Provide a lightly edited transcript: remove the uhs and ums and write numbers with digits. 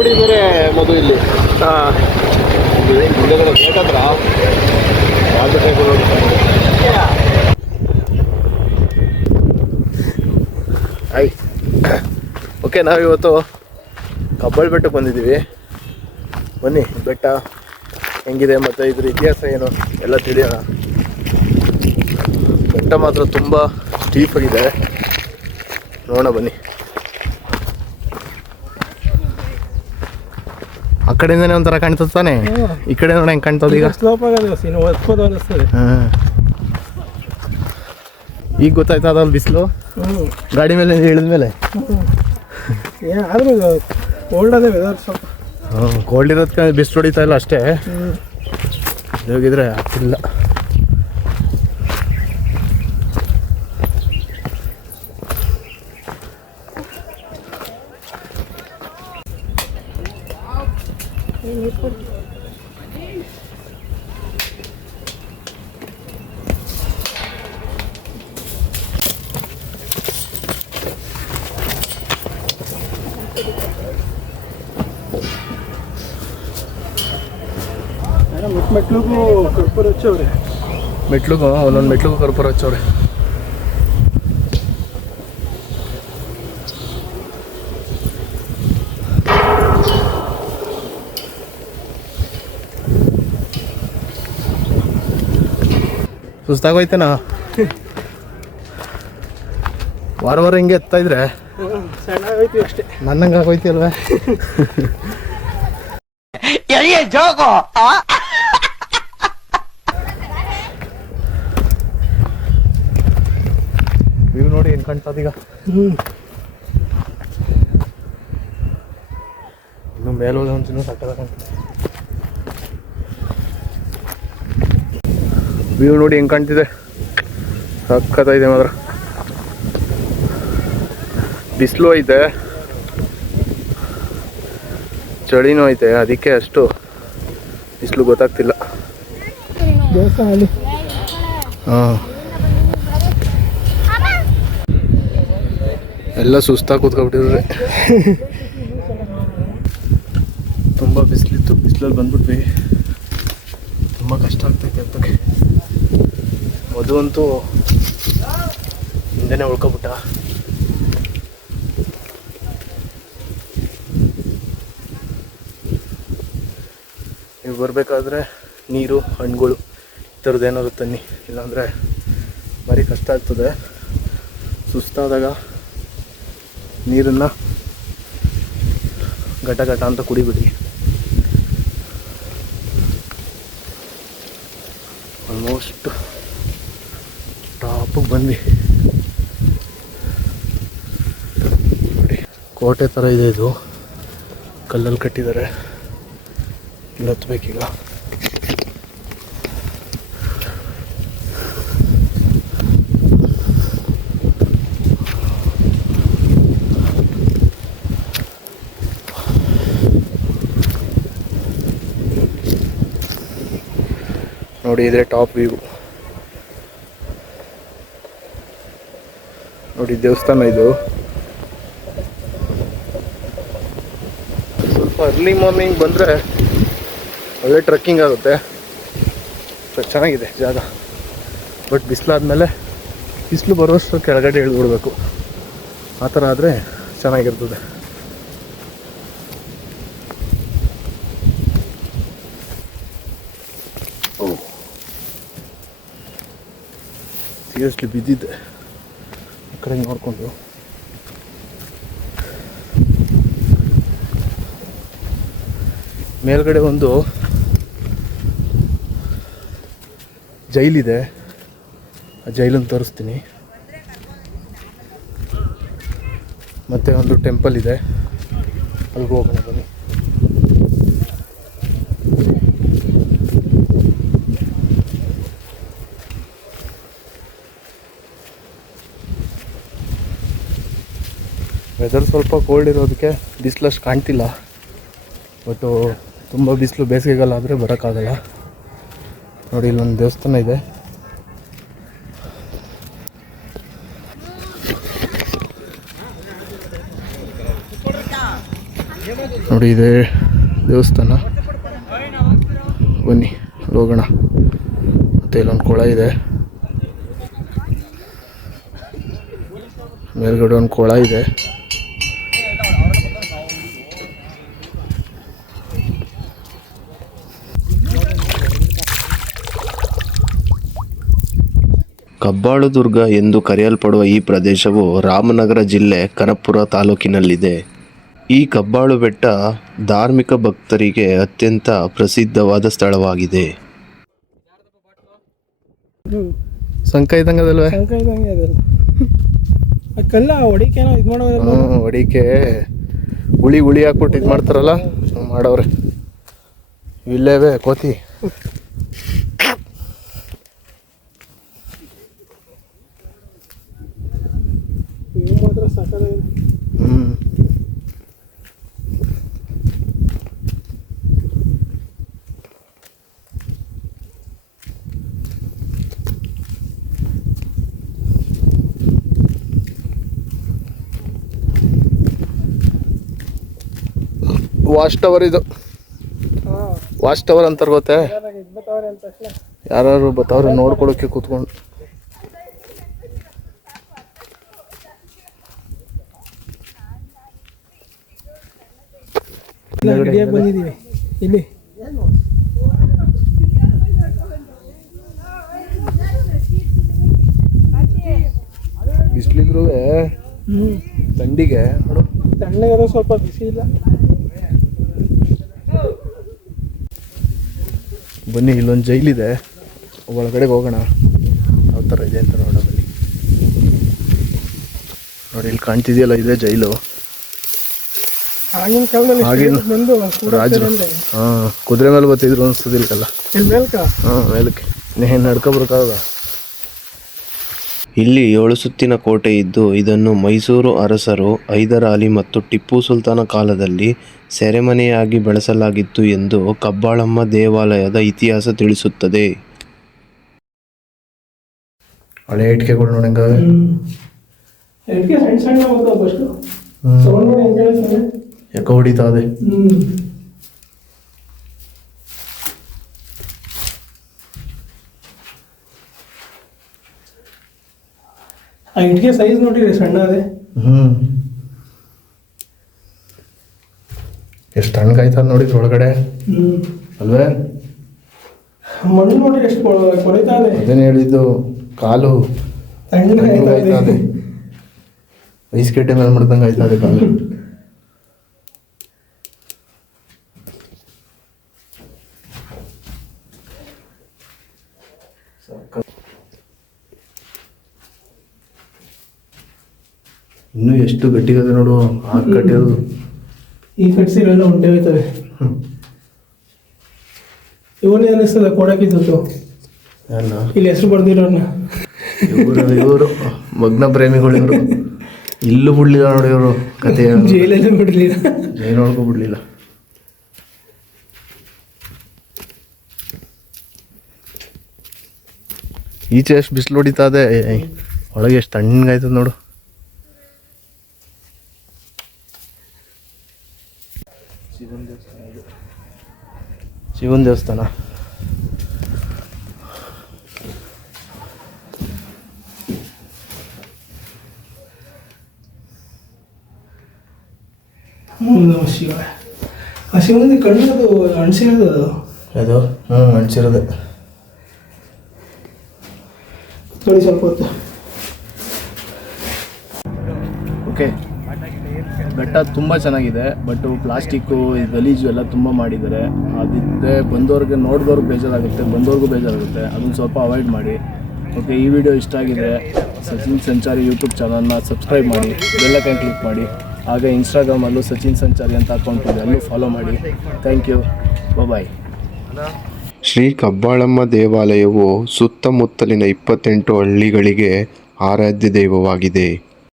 ಹೊಡಿತಾರೆ ಮಧು ಇಲ್ಲಿ. ಹಿಂದೆಗಡೆ ಗೇಟ್ ಹತ್ರ ಯಾವ್ದು ಸೈಕಲ್ ಹೊಡಿತಾರೆ. ಹಾಯ್. ಓಕೆ, ನಾವಿವತ್ತು ಕಬ್ಬಾಳ್ ಬೆಟ್ಟಕ್ಕೆ ಬಂದಿದ್ದೀವಿ. ಬನ್ನಿ, ಬೆಟ್ಟ ಹೆಂಗಿದೆ ಮತ್ತು ಇದ್ರ ಇತಿಹಾಸ ಏನು ಎಲ್ಲ ತಿಳಿಯೋಣ. ಬೆಟ್ಟ ಮಾತ್ರ ತುಂಬ ಸ್ಟೀಪ್ ಆಗಿದೆ, ನೋಡೋಣ ಬನ್ನಿ. ಆ ಕಡೆಯಿಂದನೇ ಒಂಥರ ಕಾಣ್ತದೆ ತಾನೆ, ಈ ಕಡೆ ನೋಡಿ ಹೆಂಗೆ ಕಾಣ್ತದೆ ಈಗ. ಸ್ಲೋಪ್ ಆಗೋದು. ಹಾಂ, ಈಗ ಗೊತ್ತಾಯ್ತು ಅದಲ್ಲಿ ಬಿಸಿಲು ಗಾಡಿ ಮೇಲೆ ಇಳಿದ್ಮೇಲೆ. ಆದರೂ ಕೋಲ್ಡ್ ಅದೇ ವೆದರ್ ಸ್ವಲ್ಪ. ಕೋಲ್ಡ್ ಇರೋದಕ್ಕೆ ಬಿಸಿಲು ಹೊಡಿತಾ ಇಲ್ಲ ಅಷ್ಟೇ, ಹೋಗಿದ್ರೆ ಆಗ್ತಿಲ್ಲ. ಮೆಟ್ಲಿಗೂ ಕರ್ಪೂರ ಹಚ್ಚವ್ರೆ. ಮೆಟ್ಲಿಗೂ ಒಂದೊಂದು ಮೆಟ್ಲಿಗೂ ಕರ್ಪೂರ ಹಚ್ಚವ್ರೆ. ಸುಸ್ತಾಗೋಯ್ತೇನಾ? ವಾರ ಹಿಂಗೆ ಎತ್ತಾ ಇದ್ರೆ ಸಣ್ಣ ಆಗೋಯ್ತೀವಿ ಅಷ್ಟೇ. ನನ್ನಂಗೆ ಆಗೋಯ್ತಿ ಅಲ್ವೇ? ವ್ಯೂ ನೋಡಿ ಏನು ಕಾಣ್ತದೀಗ. ಇನ್ನು ಮೇಲೆ ಹೋದ ಒಂಚೂರು ಸಕ್ಕದ ಕಾಣ್ತದೆ. ವ್ಯೂ ನೋಡಿ ಹೆಂಗೆ ಕಾಣ್ತಿದೆ, ಸಕ್ಕತ್ತಾಗಿದೆ ಮಾತ್ರ. ಬಿಸಿಲು ಐತೆ, ಚಳಿನೂ ಐತೆ, ಅದಕ್ಕೆ ಅಷ್ಟು ಬಿಸಿಲು ಗೊತ್ತಾಗ್ತಿಲ್ಲ. ಹಾಂ, ಎಲ್ಲ ಸುಸ್ತಾಗಿ ಕೂತ್ಕೊಬಿಟ್ಟಿದ್ರೆ. ತುಂಬ ಬಿಸಿಲಿತ್ತು, ಬಿಸಿಲಲ್ಲಿ ಬಂದ್ಬಿಟ್ವಿ. ತುಂಬ ಕಷ್ಟ ಆಗ್ತೈತೆ ಅಂತಕ್ಕೆ. ಮಧು ಅಂತೂ ಹಿಂದೆನೇ ಉಳ್ಕೊಬಿಟ್ಟ. ನೀವು ಬರಬೇಕಾದ್ರೆ ನೀರು, ಹಣ್ಣುಗಳು ಈ ಥರದ್ದು ಏನಾದ್ರು ತನ್ನಿ, ಇಲ್ಲಾಂದರೆ ಭಾರಿ ಕಷ್ಟ ಆಗ್ತದೆ. ಸುಸ್ತಾದಾಗ ನೀರನ್ನು ಘಟ ಘಟ ಅಂತ ಕುಡಿಬಿಡಿ. ಆಲ್ಮೋಸ್ಟ್ ಟಾಪಿಗೆ ಬಂದ್ವಿ. ನೋಡಿ, ಕೋಟೆ ಥರ ಇದೆ ಇದು, ಕಲ್ಲಲ್ಲಿ ಕಟ್ಟಿದ್ದಾರೆ. ಇಲ್ಲಿ ಹತ್ಬೇಕೀಗ. ನೋಡಿ, ಇದ್ರೆ ಟಾಪ್ ವ್ಯೂ. ನೋಡಿ, ದೇವಸ್ಥಾನ ಇದು. ಸ್ವಲ್ಪ ಅರ್ಲಿ ಮಾರ್ನಿಂಗ್ ಬಂದರೆ ಒಳ್ಳೆ ಟ್ರೆಕ್ಕಿಂಗ್ ಆಗುತ್ತೆ, ಚೆನ್ನಾಗಿದೆ ಜಾಗ. ಬಟ್ ಬಿಸಿಲಾದ್ಮೇಲೆ, ಬಿಸಿಲು ಬರುವಷ್ಟು ಕೆಳಗಡೆ ಇಳಿದ್ಬಿಡ್ಬೇಕು. ಆ ಥರ ಆದರೆ ಚೆನ್ನಾಗಿರ್ತದೆ. ಸೀರಿಯಸ್ಲಿ ಬಿದ್ದಿದ್ದೆ ಆ ಕಡೆ ನೋಡಿಕೊಂಡು. ಮೇಲ್ಗಡೆ ಒಂದು ಜೈಲಿದೆ, ಆ ಜೈಲನ್ನು ತೋರಿಸ್ತೀನಿ. ಮತ್ತು ಒಂದು ಟೆಂಪಲ್ ಇದೆ, ಅಲ್ಲಿಗೆ ಹೋಗೋಣ ಬನ್ನಿ. ವೆದರ್ ಸ್ವಲ್ಪ ಕೋಲ್ಡ್ ಇರೋದಕ್ಕೆ ಬಿಸಿಲಷ್ಟು ಕಾಣ್ತಿಲ್ಲ. ಬಟ್ಟು ತುಂಬ ಬಿಸಿಲು ಬೇಸಿಗೆಗಾಲ ಆದರೆ ಬರೋಕ್ಕಾಗಲ್ಲ. ನೋಡಿ, ಇಲ್ಲೊಂದು ದೇವಸ್ಥಾನ ಇದೆ. ನೋಡಿ ಇದೆ ದೇವಸ್ಥಾನ. ಬನ್ನಿ ಹೋಗೋಣ. ಮತ್ತು ಇಲ್ಲೊಂದು ಕೊಳ ಇದೆ, ಮೇಲ್ಗಡೆ ಒಂದು ಕೊಳ ಇದೆ. ಕಬ್ಬಾಳು ದುರ್ಗ ಎಂದು ಕರೆಯಲ್ಪಡುವ ಈ ಪ್ರದೇಶವು ರಾಮನಗರ ಜಿಲ್ಲೆ ಕನಕಪುರ ತಾಲೂಕಿನಲ್ಲಿದೆ. ಈ ಕಬ್ಬಾಳು ಬೆಟ್ಟ ಧಾರ್ಮಿಕ ಭಕ್ತರಿಗೆ ಅತ್ಯಂತ ಪ್ರಸಿದ್ಧವಾದ ಸ್ಥಳವಾಗಿದೆ. ಸಂಕ ಇದ್ದಂಗೆ ಅದಲ್ವೇ? ಶಂಕ ಇದ್ದಂಗೆ ಅದಲ್ಲ, ಆ ಕಲ್ಲ ಹೊಡಿಕೆನೋ ಇದು ಮಾಡೋದು. ಹೊಡಿಕೆ ಹುಳಿ ಹಾಕ್ಬಿಟ್ಟು ಇದು ಮಾಡ್ತಾರಲ್ಲ, ಮಾಡವ್ರೆ. ಇಲ್ಲೇವೆ ಕೋತಿ. ಇವು ಮಾತ್ರ ಸಕ್ಕತ್ತಾಗಿದೆ. ವಾಚ್ ಟವರ್ ಇದು, ವಾಚ್ ಟವರ್ ಅಂತಾರೆ ಗೊತ್ತೇ? ಯಾರು ಬರ್ತಾವ್ರೆ ನೋಡ್ಕೊಳಕ್ಕೆ ಕೂತ್ಕೊಂಡು. ಬಂದಿದ್ದೀವಿ ಇಲ್ಲಿ. ಬಿಸಿಲಿದ್ರು ಥಂಡಿಗೆ ನೋಡು, ತಣ್ಣಗಿರೋ ಸ್ವಲ್ಪ ಬಿಸಿ ಇಲ್ಲ. ಬನ್ನಿ ಇಲ್ಲೊಂದು ಜೈಲಿದೆ, ಒಳಗಡೆಗೆ ಹೋಗೋಣ. ಯಾವ ಥರ ಇದೆ ಅಂತ ನೋಡೋಣ ಬನ್ನಿ. ನೋಡಿ ಇಲ್ಲಿ ಕಾಣ್ತಿದೆಯಲ್ಲ, ಇದೆ ಜೈಲು. ಆಗಿನ ಕಾಲದಲ್ಲಿ ಆಗಿನ ಬಂದು ರಾಜರು ಕುದುರೆ ಮೇಲೆ ಬರ್ತಿದ್ರು ಅನಿಸ್ತದಿಲ್ಕಲ್ಲ. ಇಲ್ಲಿ ಮೇಲ್ಕ ಮೇಲಕ್ಕೆ ಏನು ನಡ್ಕೊಬರ್ಕಾಗ. ಇಲ್ಲಿ 7 ಸುತ್ತಿನ ಕೋಟೆ ಇದ್ದು, ಇದನ್ನು ಮೈಸೂರು ಅರಸರು ಹೈದರ್ ಅಲಿ ಮತ್ತು ಟಿಪ್ಪು ಸುಲ್ತಾನ ಕಾಲದಲ್ಲಿ ಸೆರೆಮನೆಯಾಗಿ ಬೆಳೆಸಲಾಗಿತ್ತು ಎಂದು ಕಬ್ಬಾಳಮ್ಮ ದೇವಾಲಯದ ಇತಿಹಾಸ ತಿಳಿಸುತ್ತದೆ. ಹಳೆ ಇಟ್ಕೆಗಳು ನೋಡಂಗ ಸಣ್ಣ ಸಣ್ಣ ಸೌಂಡ್ ನೋಡಿ ಹೆಂಗೆ ಕೇಳಿಸ್ತದೆ. ಯಾಕೋ ಹೊಡಿತಾ ಇದೆ. ಆ ಇಟ್ಕೆ ಸೈಜ್ ನೋಡಿರಿ, ಸಣ್ಣ ಅದೇ. ಎಷ್ಟು ತಣ್ಣಗಾಯ್ತದ ನೋಡಿದ್ರ ಒಳಗಡೆ ಅಲ್ವೇ? ಮಣ್ಣು ನೋಡ್ರಿ ಎಷ್ಟು ಕೊರಿತಾ ಇದೆ. ಅದೇನು ಹೇಳಿದ್ದು, ಕಾಲು ತಣ್ಣಗಾಯ್ತಾ ಇದೆ. ಐಸ್ ಕೆಟ್ಟೆ ಮೇಲೆ ಮಾಡ್ದಂಗೆ ಆಯ್ತಾ ಇದೆ ಕಾಲು. ಇನ್ನೂ ಎಷ್ಟು ಗಟ್ಟಿಗದೆ ನೋಡು, ಆಗ ಕಟ್ಟಿರೋದು. ಈ ಕಟ್ಸಿರೋದು ಹೊಂಟೆ ಹೋಯ್ತವೆ. ಇವನೇ ಅನಿಸ್ತದ ಕೊಡಕ್ಕಿದ್ದು ಇಲ್ಲಿ ಹೆಸರು ಬರ್ದಿರೋನ್ನ. ಇವರು ಮಗ್ನ ಪ್ರೇಮಿಗಳು ಇವರು. ಇಲ್ಲೂ ಬಿಡ್ಲಿಲ್ಲ ನೋಡಿ ಇವರು ಕತೆ. ಜೈಲಲ್ಲೇ ಬಿಡ್ಲಿಲ್ಲ, ಜೈಲೊಳಗೂ ಬಿಡ್ಲಿಲ್ಲ. ಈಚೆ ಎಷ್ಟು ಬಿಸಿಲು ಹೊಡಿತಾ ಇದೆ, ಒಳಗೆ ಎಷ್ಟು ತಣ್ಣಗಾಯ್ತದ ನೋಡು. ಶಿವನ ದೇವಸ್ಥಾನ. ಶಿವ, ಆ ಶಿವನ ಕಣ್ಣದು ಅಣಿಸಿರೋದು ಅದು. ಅದು ಅಣಿಸಿರೋದೆ. ನೋಡಿ ಸ್ವಲ್ಪ ಹೊತ್ತು. ಓಕೆ, ಬೆಟ್ಟ ತುಂಬ ಚೆನ್ನಾಗಿದೆ, ಬಟ್ ಪ್ಲಾಸ್ಟಿಕ್ಕು ಗಲೀಜು ಎಲ್ಲ ತುಂಬ ಮಾಡಿದ್ದಾರೆ. ಅದಿದ್ದರೆ ಬಂದವ್ರಿಗೆ ನೋಡಿದವ್ರಿಗೆ ಬೇಜಾರಾಗುತ್ತೆ, ಬಂದವ್ರಿಗೂ ಬೇಜಾರಾಗುತ್ತೆ. ಅದನ್ನು ಸ್ವಲ್ಪ ಅವಾಯ್ಡ್ ಮಾಡಿ. ಓಕೆ, ಈ ವಿಡಿಯೋ ಇಷ್ಟ ಆಗಿದೆ ಸಚಿನ್ ಸಂಚಾರಿ ಯೂಟ್ಯೂಬ್ ಚಾನಲ್ನ ಸಬ್ಸ್ಕ್ರೈಬ್ ಮಾಡಿ, ಬೆಲ್ ಐಕಾನ್ ಕ್ಲಿಕ್ ಮಾಡಿ. ಹಾಗೆ ಇನ್ಸ್ಟಾಗ್ರಾಮಲ್ಲೂ ಸಚಿನ್ ಸಂಚಾರಿ ಅಂತ ಅಕೌಂಟ್ ಇದೆ, ಅಲ್ಲೂ ಫಾಲೋ ಮಾಡಿ. ಥ್ಯಾಂಕ್ ಯು, ಬಾಯ್. ಶ್ರೀ ಕಬ್ಬಾಳಮ್ಮ ದೇವಾಲಯವು ಸುತ್ತಮುತ್ತಲಿನ 28 ಹಳ್ಳಿಗಳಿಗೆ ಆರಾಧ್ಯ ದೈವವಾಗಿದೆ.